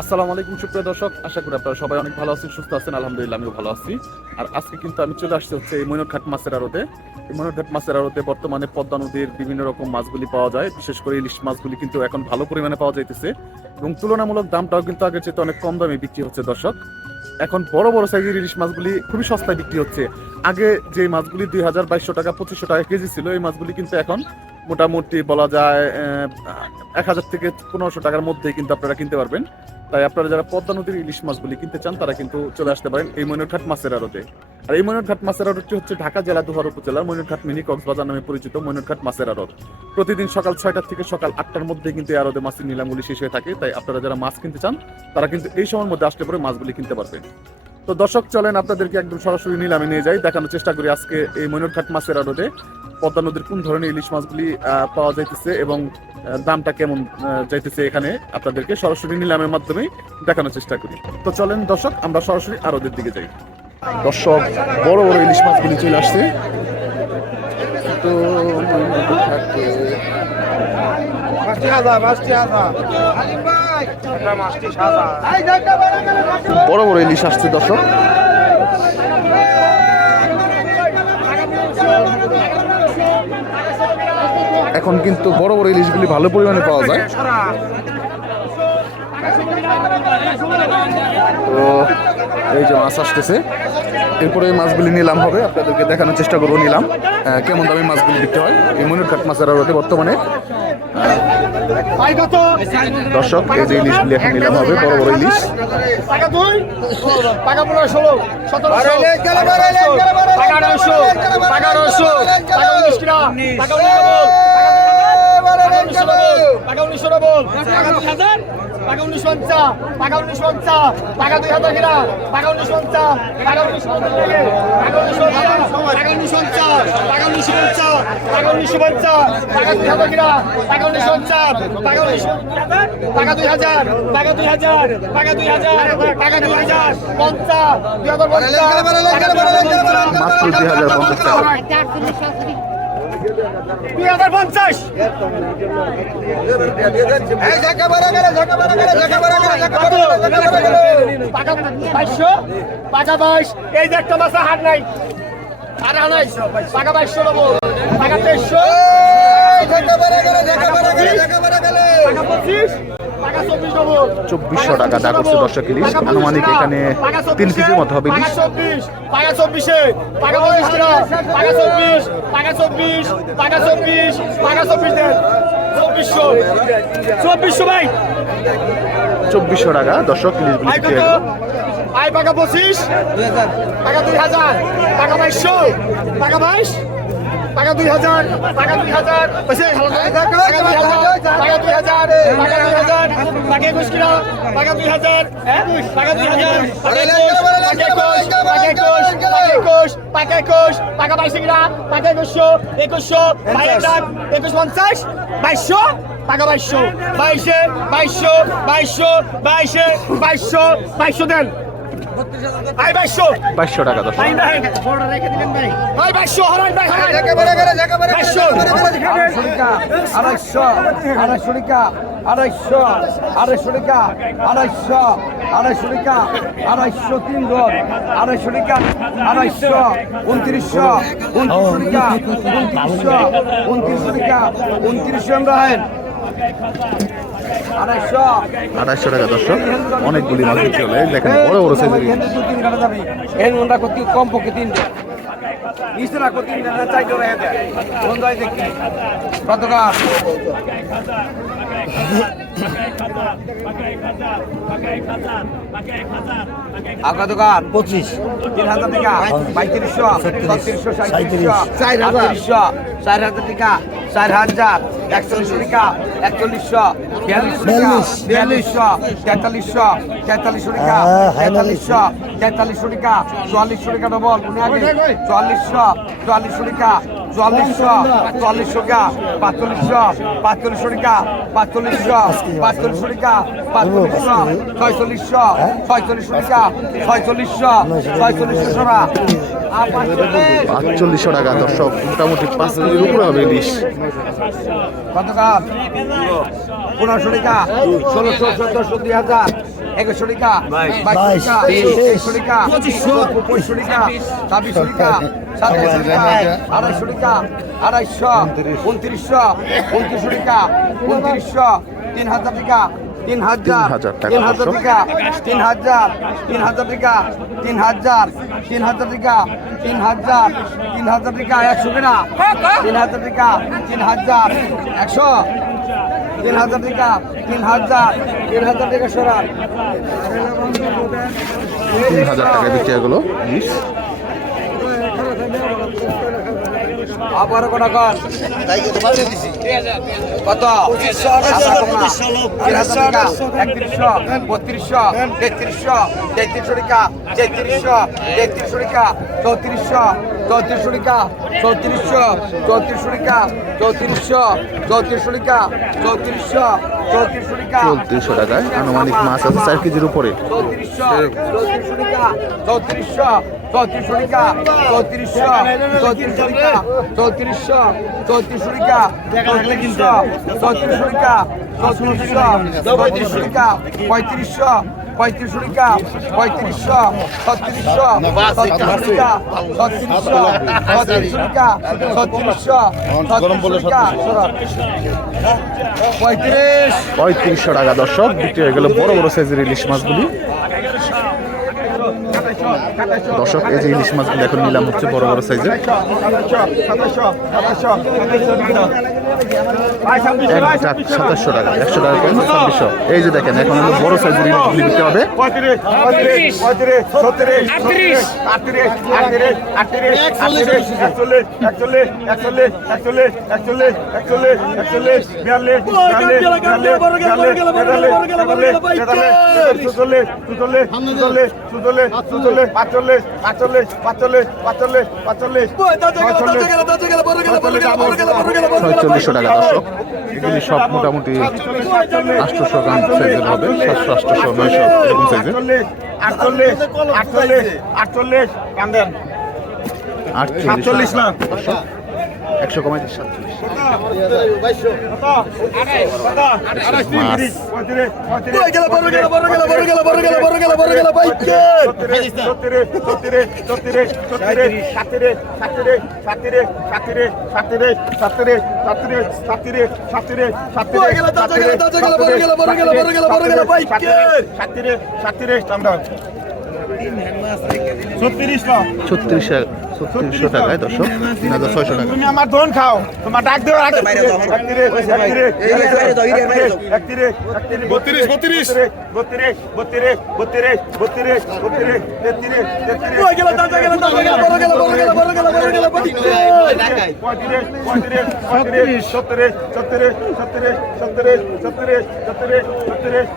আসসালামু আলাইকুম, সুপ্রিয় দর্শক। আশা করি আপনারা সবাই অনেক ভালো আছেন, সুস্থ আছেন। আলহামদুলিল্লাহ, আমিও ভালো আছি। আর আজকে কিন্তু আমি চলে আসছি হচ্ছে এই ময়ূরঘাট মাছের আড়তে। এই ময়ূরঘাট মাছের আড়তে বর্তমানে পদ্মা নদীর বিভিন্ন রকম মাছগুলি পাওয়া যায়। বিশেষ করে ইলিশ মাছগুলি কিন্তু এখন ভালো পরিমাণে পাওয়া যাইতেছে। এবং তুলনামূলক দামটাও কিন্তু আগের চেয়ে অনেক কম দামে বিক্রি হচ্ছে, দর্শক। এখন বড় বড় সাইজের ইলিশ মাছগুলি খুবই সস্তায় বিক্রি হচ্ছে। আগে যে মাছগুলি দুই হাজার বাইশশো টাকা, পঁচিশশো টাকা কেজি ছিল, এই মাছগুলি কিন্তু এখন মোটামুটি বলা যায় এক হাজার থেকে পনেরোশো টাকার মধ্যেই কিন্তু আপনারা কিনতে পারবেন। তাই আপনারা যারা পদ্মা নদীর ইলিশ মাছগুলি কিনতে চান, তারা কিন্তু চলে আসতে পারেন এই ময়ূরঘাট মাছের আড়তে। আর এই ময়ূরঘাট মাছের আড়তটি হচ্ছে ঢাকা জেলা দুহার উপজেলার ময়ূরঘাট মিনি কক্সবাজার নামে পরিচিত ময়ূরঘাট মাছের আড়ত। প্রতিদিন সকাল ছয়টার থেকে সকাল আটটার মধ্যে কিন্তু এই আড়তে মাছের নিলামগুলি শেষ হয়ে থাকে। তাই আপনারা যারা মাছ কিনতে চান, তারা কিন্তু এই সময়ের মধ্যে আসলে পরে মাছগুলি কিনতে পারবেন। তো দর্শক, চলেন আপনাদেরকে একদম সরাসরি নিলামে নিয়ে যাই। দেখানোর চেষ্টা করি আজকে এই ময়ূরঘাট মাছের আড়তে। পদ্মা নদীর কোন ধরনের ইলিশ মাছগুলি পাওয়া যাইতেছে এবং দামটা কেমন যাইতেছে এখানে আপনাদেরকে সরাসরি নিলামের মাধ্যমে দেখানোর চেষ্টা করি। তো চলেন দর্শক, আমরা সরাসরি আরদের দিকে যাই। দর্শক, বড় বড় ইলিশ মাছগুলি চলে আসছে। তো বড় বড় ইলিশ আসছে, দর্শক। এখন কিন্তু বড় বড় ইলিশগুলি ভালো পরিমাণে পাওয়া যায়। তো এই যে মাছ আসতেছে। এরপরে মাছগুলি নিলাম হবে, আপনাদেরকে দেখানোর চেষ্টা করব, নিলাম। কেমন দামে মাছগুলি বিক্রি হয়? এই মনুরঘাট মাছের আড়তে বর্তমানে দর্শক এই যে ইলিশগুলি এখন নিলাম হবে বড় বড় ইলিশ। উনিশশো টাকা টাকা উনিশ পঞ্চা টাকা উনিশ পঞ্চা টাকা দুই হাজার কিনা টাকা উনিশ পঞ্চা টাকা উনিশ টাকা উনিশ পঞ্চা টাকা উনিশ পঞ্চা টাকা উনিশ পঞ্চা টাকা দুই হাজার কিনা টাকা উনিশ পঞ্চা টাকা উনিশ টাকা দুই হাজার টাকা দুই হাজার টাকা দুই হাজার টাকা দুই হাজার পঞ্চা দুই হাজার পঞ্চা টাকা দুই হাজার পঞ্চা মাত্র দুই হাজার পঞ্চাশ দুই হাজার পঞ্চাশ। বাইশশো টাকা বাইশ এই যে একটা মাসে হাট নাই। আর আনাইশ টাকা বাইশশো নেব। টাকা তেইশশো। টাকা পঁচিশ। চব্বিশশো টাকা দাগ হচ্ছে দর্শক ইলিশ। আনুমানিক এখানে তিন কেজির মতো হবে চব্বিশশো টাকা দর্শক ইলিশগুলি। আই টাকা পঁচিশ টাকা দুই হাজার টাকা বাইশশো টাকা বাইশ। টাকা দুই হাজার টাকা দুই হাজার। টাকা দুই হাজার টাকা দুই হাজার টাকা একুশ কিলো টাকা দুই হাজার হ্যাঁ? টাকা দুই হাজার একুশ টাকা একুশ টাকা বাইশ কিলো টাকা একুশশো একুশশো বাইশ হাজার একুশ পঞ্চাশ বাইশশো টাকা বাইশশো বাইশে বাইশশো বাইশশো বাইশে বাইশশো বাইশশো দেন বাইশশো টাকা বাইশশো আড়াইশো আড়াইশো টাকা আড়াইশো আড়াইশো টাকা আড়াইশো আড়াইশো টাকা আড়াইশো তিন রোড আড়াইশো টাকা আড়াইশো উনত্রিশশো উনত্রিশশো টাকা উনত্রিশশো উনত্রিশশো টাকা উনত্রিশশো আড়াইশো আঠাশশো টাকা দর্শক। অনেকগুলি মাছ বিক্রি হলে। দেখেন বড় বড় সাইজের এর মনটা করতে কম পক্ষে তিনটে নিচে না করতে তিনটে চারটে কোন যায় দেখি কত আগা দোকান পঁচিশ। তিন হাজার টাকা। পঁয়ত্রিশশো। ছত্রিশশো সাঁত্রিশশো। চার হাজারশো চার হাজার টাকা। চার হাজার একচল্লিশশো টাকা একচল্লিশশো বিয়াল্লিশশো বিয়াল্লিশশো তেতাল্লিশশো তেতাল্লিশশো টাকা তেতাল্লিশশো তেতাল্লিশশো টাকা চুয়াল্লিশশো টাকা ডবল মনে আগে চুয়াল্লিশশো চুয়াল্লিশশো টাকা চুয়াল্লিশশো চুয়াল্লিশশো টাকা পাঁচচল্লিশশো পাঁচচল্লিশশো টাকা পাঁচচল্লিশশো পাঁচচল্লিশশো টাকা পাঁচচল্লিশশো ছয়চল্লিশশো ছয়চল্লিশশো টাকা ছয়চল্লিশশো ছয়চল্লিশশো পাঁচচল্লিশ আটচল্লিশশো টাকা দর্শক মোটামুটি পাঁচ কেজির উপরে হবে ইলিশ। কত কাপ পনেরোশো টাকা ষোলোশো চোদ্দশো দুই হাজার একুশশো টাকা বাইশ। বাইশ টাকা তেইশ। তেইশশো টাকা পঁচিশশো। টাকা ছাব্বিশশো টাকা ছাব্বিশশো টাকা আড়াইশো টাকা আড়াইশো উনত্রিশশো উনত্রিশশো টাকা উনত্রিশশো তিন হাজার টাকা তিন হাজার তিন হাজার টাকা, তিন হাজার তিন হাজার টাকা তিন হাজার তিন হাজার টাকা তিন হাজার তিন হাজার টাকা একশো টাকা তিন হাজার টাকা তিন হাজার একশো তিন হাজার টাকা তিন হাজার তিন হাজার টাকা সরান। তিন হাজার টাকা বিক্রি হয়ে আবার কটা কর কত? একত্রিশশো বত্রিশশো তেত্রিশশো তেত্রিশশো টাকা। তেত্রিশশো তেত্রিশশো টাকা চৌত্রিশশো চৌত্রিশশো টাকা চৌত্রিশশো চৌত্রিশশো টাকা চৌত্রিশশো চৌত্রিশশো টাকা চৌত্রিশশো চৌত্রিশশো টাকা। চৌত্রিশশো টাকায় আনুমানিক মাছ আছে চার কেজির উপরে। চৌত্রিশশো চৌত্রিশশো টাকা চৌত্রিশশো চৌত্রিশশো টাকা চৌত্রিশশো চৌত্রিশশো টাকা চৌত্রিশশো চৌত্রিশশো টাকা চৌত্রিশশো চৌত্রিশশো টাকা চৌত্রিশশো চৌত্রিশশো টাকা পঁয়ত্রিশশো পঁয়ত্রিশশো টাকা পঁয়ত্রিশশো ছত্রিশশো ছত্রিশশো টাকা ছত্রিশশো ছত্রিশশো টাকা ছত্রিশশো ছত্রিশশো টাকা পঁয়ত্রিশ পঁয়ত্রিশশো টাকা। দর্শক বিক্রি হয়ে গেল বড় বড় সাইজের ইলিশ মাছগুলি। দর্শক এই যে ইলিশ মাছগুলি এখন নিলাম হচ্ছে বড় বড় সাইজের সাতাশশো টাকা, একশো টাকা কম ছাব্বিশশো। এই যে দেখেন, এখন হলো বড় সাইজের ইলিশগুলি বিক্রি হবে। ছয়চল্লিশশো টাকা দর্শক এগুলি সব মোটামুটি আটশোশো গ্রাম সাইজের হবে সাতশো আটশোশো নয়শো এরকম সাইজের আটচল্লিশ আটচল্লিশ আটচল্লিশ আটচল্লিশ না একশো কমাই সাতচল্লিশ ছত্রিশ ছত্রিশ ছত্রিশশো টাকায় দর্শক তিন হাজার ছয়শো টাকা তুমি আমার ধন খাও তোমার ডাক দেওয়া বত্রিশ বত্রিশ বত্রিশ বত্রিশ বত্রিশ বত্রিশ বত্রিশ তেত্রিশ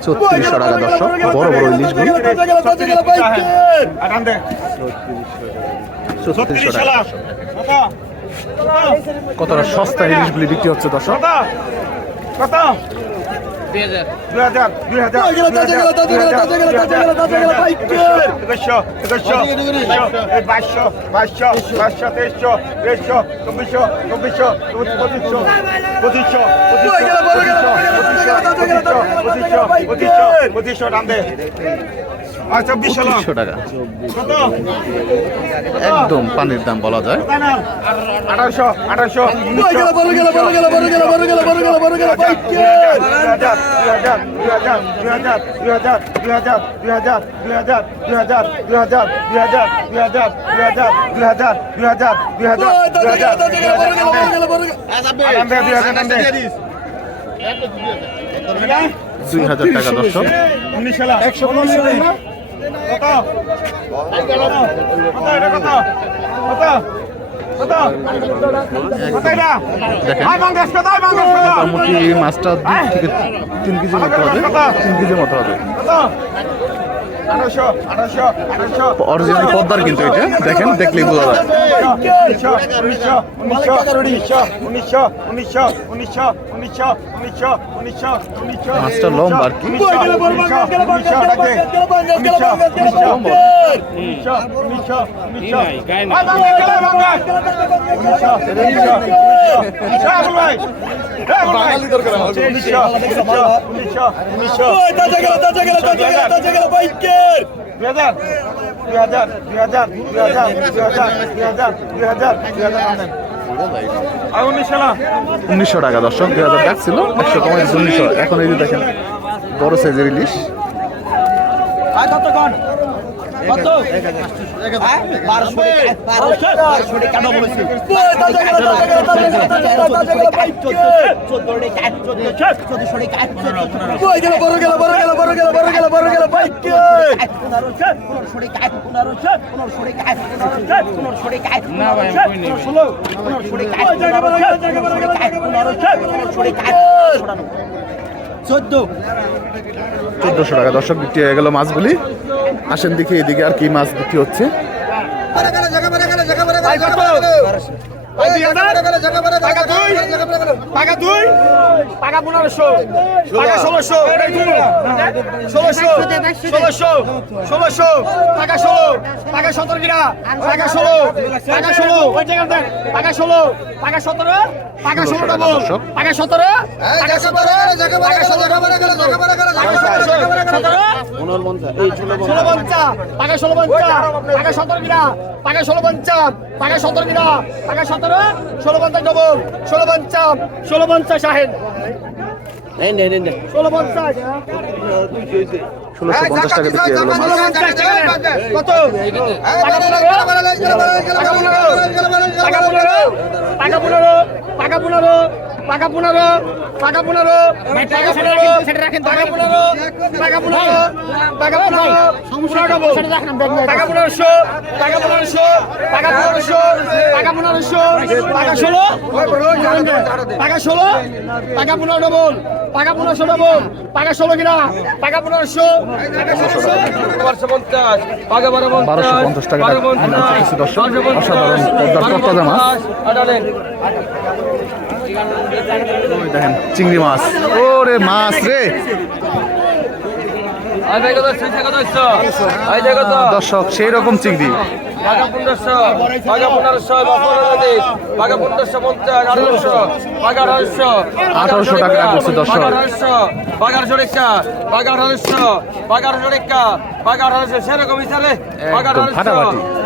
ছত্রিশশো টাকা দর্শক বড় বড় ইলিশগুলি ছত্রিশশো টাকা কতটা সস্তা ইলিশগুলি বিক্রি হচ্ছে দর্শক কত বাইশশো বাইশশো বাইশশো তেইশশো তেইশশো চব্বিশশো চব্বিশশো পঁচিশশো পঁচিশশো পঁচিশশো পঁচিশশো পঁচিশশো টান দে আর চব্বিশশো পঁচিশশো টাকা কত একদম পানির দাম বলা যায় দুই হাজার টাকা দর্শক একশো কত কত কত কত মোটামুটি মাছটা দু থেকে তিন কেজি মতো হবে তিন কেজি মতো হবে অরিজিনাল পদ্মার কিন্তু এটা দেখেন দেখলেই বোঝা যায় উনিশশো উনিশশো উনিশশো উনিশশো উনিশশো উনিশশো উনিশশো উনিশশো উনিশশো উনিশশো মাছটা লম্বা আর কি। উনিশশো বাঙালি দরকার দুই হাজার দুই হাজার দুই হাজার দুই হাজার দুই হাজার দুই হাজার দুই হাজার। দুই হাজার উনিশশো না। উনিশশো টাকা দর্শক দুই হাজার টাকা ছিল একশো কমাই উনিশশো এখন এই যে দেখেন বড় সাইজের ইলিশ। কত চোদ্দশো টাকা দর্শক বিক্রি হয়ে গেল মাছগুলি আসেন দেখি এদিকে আর কি মাছ বিক্রি হচ্ছে। টাকা দুই? টাকা দুই? টাকা পনেরোশো। টাকা ষোলোশো। ষোলোশো। ষোলোশো। ষোলোশো। টাকা ষোলো। টাকা সতেরো কিনা? টাকা ষোলো। টাকা ষোলো। ওই দেন টাকা ষোলো। টাকা সতেরো। টাকা ষোলো ডবল টাকা সতেরো। টাকা সতেরো। টাকা ষোলো সতেরো। ষোলো পঞ্চা টাকা ষোলো পঞ্চা টাকা সতেরো কিনা? টাকা ষোলো পঞ্চাশ টাকা সতেরো কিনা? টাকা সতেরো ষোলো পঞ্চাশ ডবল ষোলো পঞ্চাশ ষোলো পঞ্চাশ শাহেদ ষোলো পঞ্চাশ ষোলোশো পঞ্চাশ টাকা বিক্রি হয়ে মাছ টাকা পনেরো টাকা পনেরো টাকা পনেরো টাকা পনেরো টাকা পনেরো টাকা পনেরো টাকা পনেরো টাকা পনেরো টাকা পনেরো সমস্যা নেব টাকা পনেরোশো টাকা পনেরোশো টাকা পনেরোশো টাকা পনেরোশো টাকা ষোলো টাকা ষোলো টাকা পনেরো ডবল টাকা পনেরোশো ডবল টাকা ষোলো কিনা টাকা পনেরোশো টাকা ষোলোশো বারোশো পঞ্চাশ বারোশো টাকা দেখেন চিংড়ি মাছ। ও রে। মাছ রে দর্শক সেই রকম চিংড়ি। বাঘা পনেরোশো বাঘা পনেরোশো বা পনেরো দিন বাঘা পনেরোশো পঞ্চাশ আঠারোশো বাঘা আঠারোশো 1800 টাকা করছে দর্শক। আঠারোশো বাঘা আঠারোশো রেখা বাঘা আঠারোশো বাঘা আঠারোশো রেখা বাঘা আঠারোশো সেরকম হিসাবে বাঘা আঠারোশো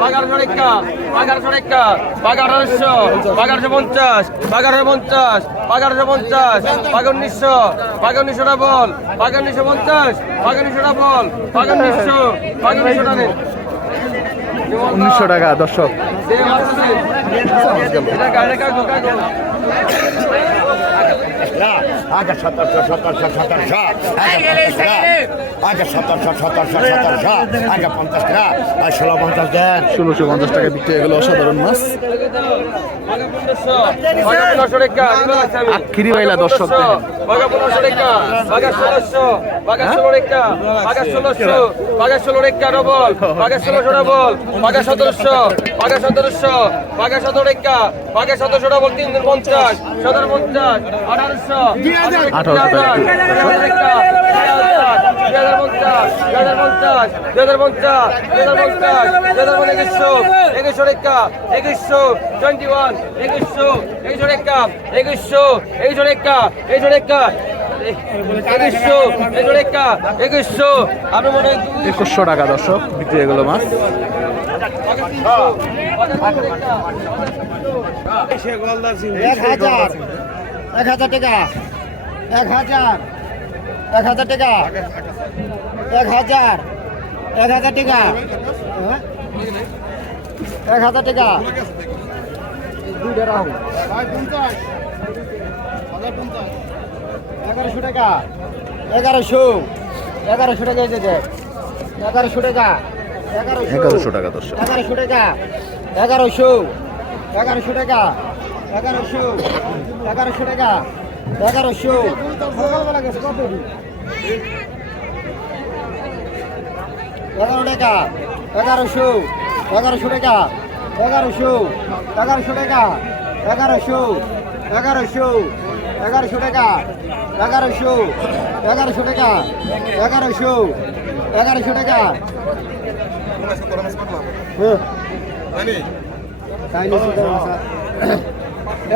বাঘা আঠারোশো রেখা বাঘা আঠারোশো রেখা বাঘা আঠারোশো বাঘা আঠারোশো পঞ্চাশ বাঘা আঠারোশো পঞ্চাশ বাঘা আঠারোশো পঞ্চাশ বাঘা উনিশশো বাঘা উনিশশো বল বাঘা উনিশশো পঞ্চাশ বাঘা উনিশশো বল বাঘা উনিশশো বাঘা উনিশশো উনিশশো টাকা দর্শক। আগে সতেরোশো সতেরোশো সতেরোশো আগে সতেরোশো সতেরোশো সতেরোশো আগে পঞ্চাশ টাকা আর ষোলো পঞ্চাশ দেন ষোলোশো পঞ্চাশ টাকা বিক্রি হয়ে গেল অসাধারণ মাছ আখিরি বাইলা দর্শক। বাঘা পনেরোশো রেখা বাঘা ষোলোশো বাঘা ষোলো রেখা বাঘা ষোলোশো বাঘা ষোলো রেখা ডবল বাঘা ষোলোশো ডবল বাঘা সতেরোশো বাঘা সতেরোশো বাঘা সতেরো রেখা বাঘা সতেরোশো ডবল তিন পঞ্চাশ সতেরো পঞ্চাশ আঠারোশো আঠারোশো। একুশশো টাকা দর্শক বিক্রি হয়ে গেল মাছ। গলদার এক হাজার টাকা। এক হাজার। এক হাজার টাকা। এক হাজার। এক হাজার টাকা? এক হাজার টাকা। দুইটা রাহুল। এগারোশো টাকা। এগারোশো। এগারোশো টাকা দেখ। এগারোশো টাকা। এগারোশো টাকা দর্শক। এগারোশো টাকা। এগারোশো। এগারোশো টাকা। এগারোশো এগারোশো টাকা এগারোশো। সকালবেলা গেছে কত? এগারো টাকা এগারোশো এগারোশো টাকা এগারোশো এগারোশো টাকা এগারোশো এগারোশো এগারোশো টাকা এগারোশো এগারোশো টাকা এগারোশো এগারোশো টাকা। হ্যাঁ।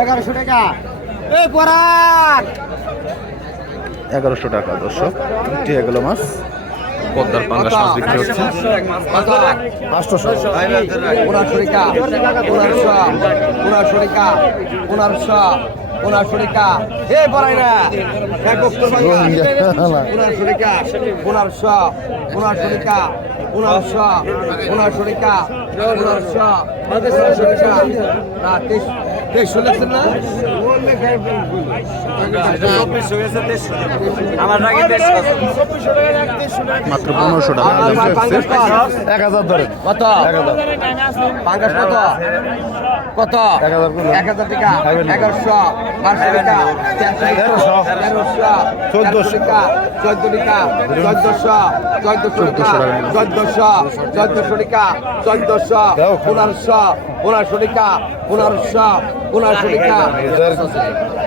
এগারোশো টাকা। এই পরাগ এগারোশো টাকা দর্শক। বিক্রি হয়ে গেল মাছ। পদ্মার পাঙ্গাস মাছ বিক্রি হচ্ছে। আটশোশো উনাশরিকা উনারশো উনাশরিকা উনারশো উনাশরিকা হে বড়াই না এক অক্ষর বাংলা উনাশরিকা উনারশো উনাশরিকা উনারশো উনাশরিকা উনারশো উনাশরিকা না তেইশ মাত্র পনেরোশো টাকা। আমার দাম পাঙ্গাস চাচ্ছে। মাছ এক হাজার ধরে কত কত? কত? এক হাজার। এক হাজার টাকা? এগারোশো। বারোশো টাকা? তেরোশো। তেরোশো। চোদ্দশো। টাকা? চোদ্দ টাকা? চোদ্দশো। চোদ্দশো টাকা? চোদ্দশো চোদ্দশো। টাকা? চোদ্দশো। পনেরোশো। পনেরোশো টাকা? পনেরোশো। পনেরোশো টাকা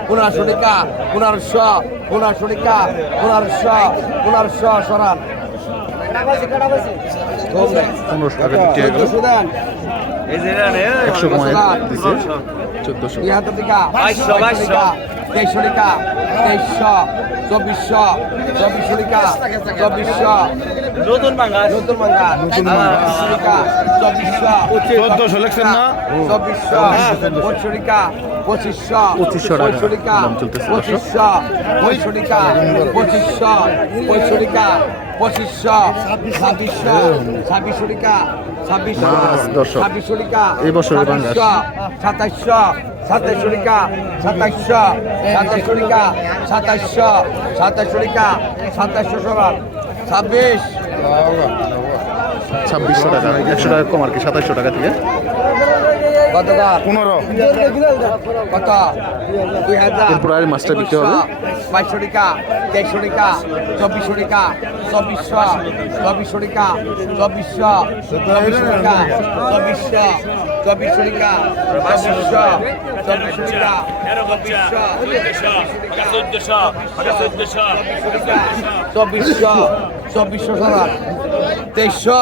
পনেরোশো টাকা পনেরোশো পনেরোশো টাকা পনেরোশো পনেরোশো সরান। একশো টাকা তেইশশো টাকা তেইশশো চব্বিশশো চব্বিশশো টাকা চব্বিশশো। নতুন বাংলা। নতুন বাংলা চব্বিশশো টাকা চব্বিশশো চোদ্দশো লেখছেন না? চব্বিশশো পঁচিশশো টাকা পঁচিশশো পঁচিশশো টাকা। পঁচিশশো টাকা দাম চলতেছে, পঁচিশশো পঁচিশশো টাকা পঁচিশশো পঁচিশশো টাকা পঁচিশশো ছাব্বিশশো ছাব্বিশশো টাকা ছাব্বিশশো মাছ দর্শক। ছাব্বিশশো টাকা এই বছরের বাংলা। সাতাইশশো সাতাইশশো টাকা সাতাইশশো সাতাইশশো টাকা সাতাইশশো সাতাইশশো টাকা সাতাইশশো সবার ছাব্বিশ ছাব্বিশশো টাকা একশো টাকা কম আর কি সাতাইশশো টাকা থেকে পনেরো। কত? দুই হাজার। এরপর আর মাছটা বিক্রি হবে? বাইশশো টাকা তেইশশো টাকা চব্বিশশো টাকা চব্বিশশো চব্বিশশো টাকা চব্বিশশো চব্বিশশো টাকা চব্বিশশো চব্বিশশো টাকা চব্বিশশো চব্বিশশো টাকা চব্বিশশো চব্বিশশো সারা তেইশশো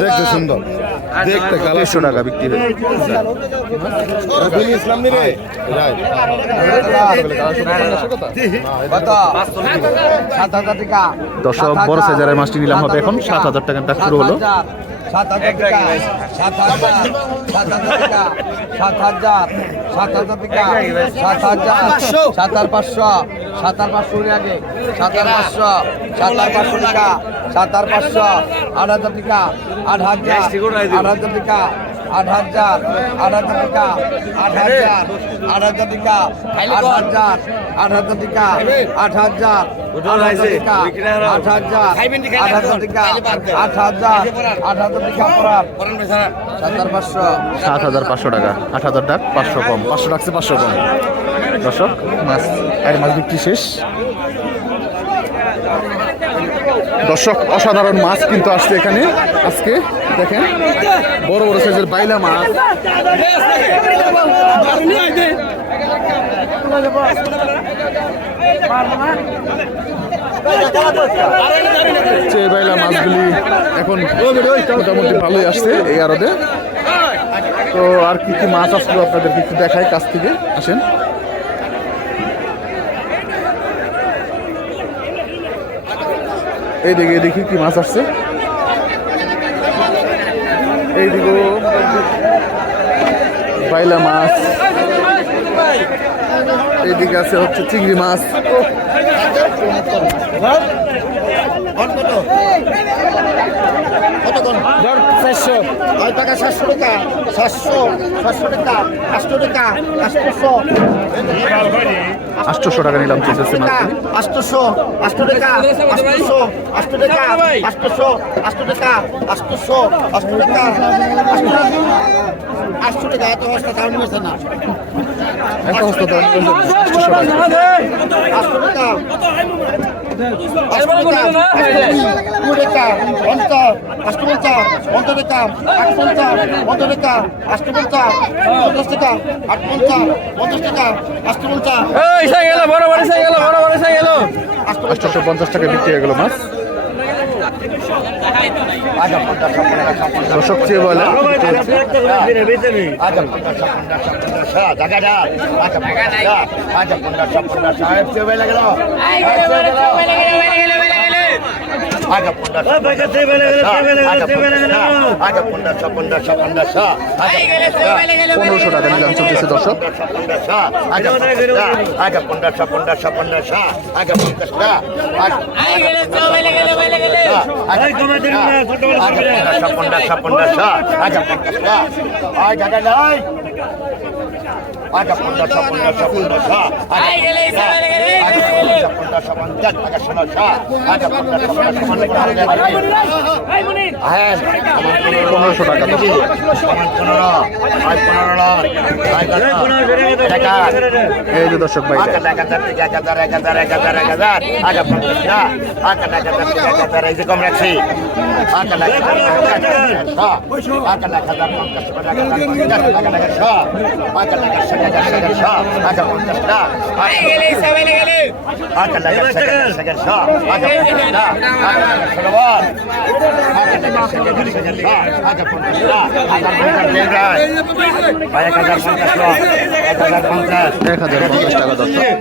দেখতে সুন্দর। দেখতে কালার তেইশশো টাকা বিক্রি হয়ে ইসলাম নিরে দশ সাত হাজার টাকা বড় সাইজের মাছটি নিলাম হবে এখন। সাত হাজার টাকা ডাক শুরু হলো। সাত হাজার টাকা সাত হাজার সাত হাজার টাকা সাত হাজার। সাত হাজার টাকা সাত হাজার সাত হাজার পাঁচশো সাত হাজার পাঁচশো আগে সাত হাজার পাঁচশো সাত হাজার পাঁচশো টাকা সাত হাজার পাঁচশো আট হাজার টাকা আট হাজার আট হাজার টাকা আট হাজার আট হাজার টাকা আট হাজার আট হাজার টাকা আট হাজার আট হাজার টাকা আট হাজার আট হাজার আট হাজার টাকা আট হাজার আট হাজার টাকা সাত হাজার পাঁচশো। টাকা। আট হাজার টাকা পাঁচশো কম। পাঁচশো পাঁচশো কম। দর্শক মাছ আর মাছ বিক্রি শেষ। দর্শক অসাধারণ মাছ কিন্তু আসছে এখানে। আজকে দেখেন, বড় বড় সাইজের বাইলা মাছ। বাইলা মাছগুলি এখন মোটামুটি ভালোই আসছে এই আরদে তো আর কি কি মাছ আসলো আপনাদেরকে একটু দেখাই কাছ থেকে, আসেন। এইদিকে দেখি কি মাছ আসছে? এইদিকেও বাইলা মাছ এইদিকে আছে হচ্ছে চিংড়ি মাছ চারশো টাকা সাতশো টাকা সাতশো সাতশো টাকা আটশো টাকা আটশো আটশোশো টাকা নিলাম চলতেছে মাছগুলি আটশো আটশো টাকা আটশো আটশো টাকা আটশো আটশো টাকা আটশো আটশো টাকা আটশো টাকা এত অবস্থা দাম নিয়েছে না। একটা অবস্থা তো আটশোশো আটশো টাকা আটশো টাকা দুই টাকা পঞ্চাশ আটশো পঞ্চাশ পঞ্চাশ টাকা আট পঞ্চাশ পঞ্চাশ টাকা আটশো পঞ্চাশ পঞ্চাশ টাকা আট পঞ্চাশ পঞ্চাশ টাকা আটশো পঞ্চাশ আটশোশো পঞ্চাশ টাকা বিক্রি হয়ে গেল মাছ আচ্ছা পঞ্চাশ পনেরোশো পঞ্চাশ দর্শক চেয়ে বলে আচ্ছা পনেরোশো পনেরোশো জায়গাটা আচ্ছা পনেরোশো আচ্ছা পনেরোশো আচ্ছা আচ্ছা টাকা নিলাম চলতেছে দর্শক আচ্ছা আচ্ছা পনেরোশো পনেরোশো পনেরোশো আচ্ছা পঞ্চাশটা পনেরোশো পনেরোশো আচ্ছা পঞ্চাশটা আয় টাকা নাই আচ্ছা পনেরোশো পনেরোশো পনেরোশো পনেরোশো পঞ্চাশ টাকা ষোলোশো আচ্ছা পনেরোশো হ্যাঁ পনেরোশো টাকা দর্শক পনেরো আয় পনেরো টাকা এই যে দর্শক ভাই আচ্ছা হাজার থেকে এক হাজার এক হাজার এক হাজার এক হাজার আচ্ছা আচ্ছা আচ্ছা আচ্ছা পঞ্চাশ পঞ্চাশ এক হাজার একশো আচ্ছা এক হাজার এক হাজার একশো আচ্ছা পঞ্চাশটা আচ্ছা এক হাজার এক হাজার একশো আচ্ছা পঞ্চাশটা আচ্ছা ষোলো বার আচ্ছা এক হাজার এক হাজার একশো আচ্ছা পঞ্চাশটা হাজার পঞ্চাশ রায় এক হাজার পঞ্চাশ এক হাজার পঞ্চাশ এক হাজার পঞ্চাশ টাকা দর্শক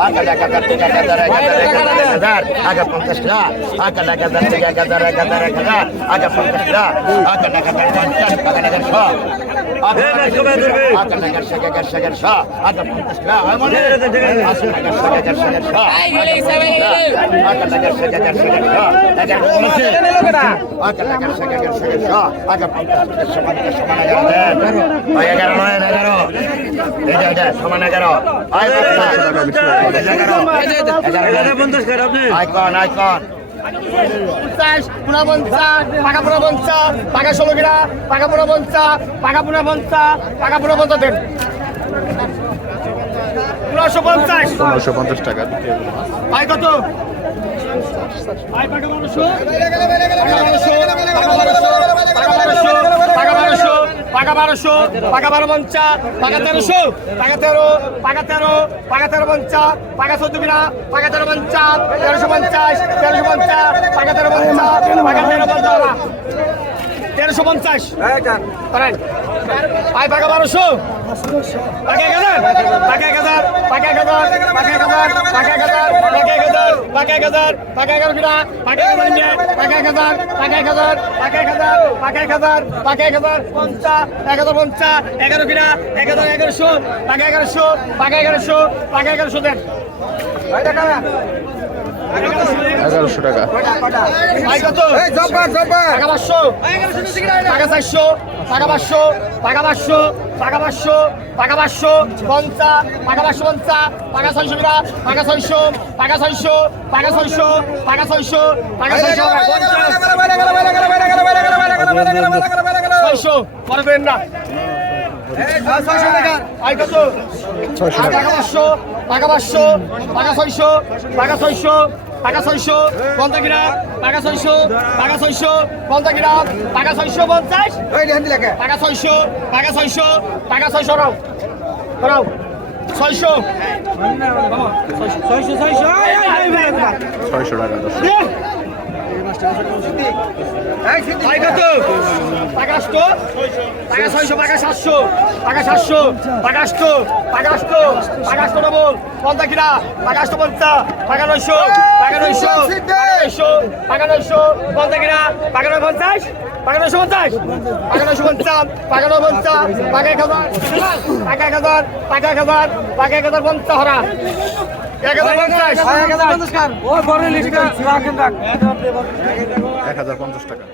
আকাল এক হাজার এক হাজার এক হাজার আগে পঞ্চাশটা আকাল হাজার আগে পঞ্চাশটা আকাল এক হাজার পঞ্চাশ আকাল হাজার আকাল এক এগারো পঞ্চাশ পঞ্চাশ নয় এগারো সমান এগারো এগারো এগারো আইকন আইকন। পঞ্চাশ পুনা পঞ্চাশ পাকা পুনা পঞ্চাশ পাকা ষোলো কিনা পাকা পুনা পঞ্চাশ পাকা পুনা পঞ্চাশ পাকা পুনা পঞ্চাশ দেন। পনেরোশো পঞ্চাশ। পনেরোশো পঞ্চাশ টাকা আয় কত? আয় পাকা বারোশো। পাকা বারোশো পাকা বারোশো পাকা বারো পঞ্চা পাকা তেরোশো পাকা তেরো পাকা তেরো পাকা তেরো পঞ্চা পাকা চোদ্দ কিনা পাকা তেরো পঞ্চা তেরোশো পঞ্চাশ তেরোশো পঞ্চাশ পাকা তেরো পঞ্চা পাকা তেরো পঞ্চাশ। তেরোশো পঞ্চাশ। করেন আয় পাকা বারোশো পাকা এক হাজার পাকা এক হাজার পাকা এক হাজার পাকা এক হাজার পাকা এক হাজার পাকা এক হাজার পাকা এক হাজার পাকা এগারো কিনা পাকা এক হাজার পাকা এক হাজার এক হাজার এক হাজার এক হাজার এক হাজার পঞ্চাশ এক হাজার পঞ্চাশ এগারো কিনা এক হাজার এগারোশো পাকা এগারোশো পাকা এগারোশো পাকা এগারোশো দেন এগারোশো টাকা টাকা পাঁচশো টাকা চারশো টাকা পাঁচশো টাকা পাঁচশো টাকা পাঁচশো টাকা পাঁচশো পঞ্চাশ টাকা পাঁচশো পঞ্চাশ টাকা ছয়শো টাকা ছয়শো টাকা ছয়শো টাকা ছয়শো টাকা ছয়শো টাকা ছয়শো ছয়শো পরে দেন না আয় কত ছয়শো টাকা টাকা পাঁচশো টাকা পাঁচশো টাকা ছয়শো টাকা ছয়শো টাকা ছয়শো পঞ্চাশ গ্রাম টাকা ছয়শো টাকা ছয়শো পঞ্চাশ গ্রাম টাকা ছয়শো পঞ্চাশ টাকা ছয়শো টাকা ছয়শো টাকা ছয়শো রাও রাও ছয়শো ছয়শো ছয়শো ছয়শো টাকা পঞ্চাশ আষ্ট পঞ্চাশ নয়শো পঞ্চাশ কিনা টাকা নয় পঞ্চাশ টাকা এক হাজার টাকা এক হাজার টাকা এক হাজার হরা এক হাজার পঞ্চাশ এক হাজার পঞ্চাশ টাকা।